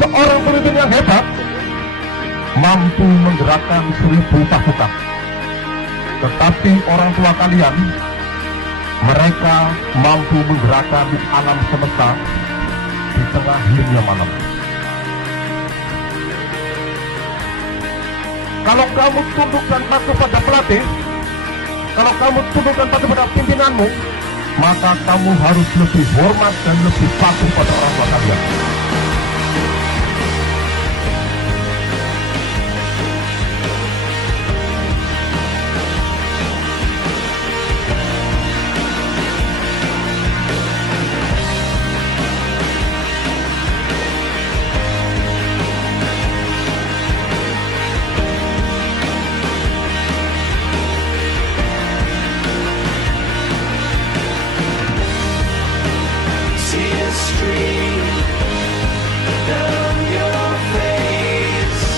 seorang pemimpin yang hebat mampu menggerakkan 1000 pasukan. Tetapi orang tua kalian, mereka mampu menggerakkan alam semesta di tengah hening malam. Kalau kamu tunduk dan patuh pada pelatih, kalau kamu tunduk dan patuh pada pimpinanmu, maka kamu harus lebih hormat dan lebih patuh pada orang tua kalian. Stream down your face.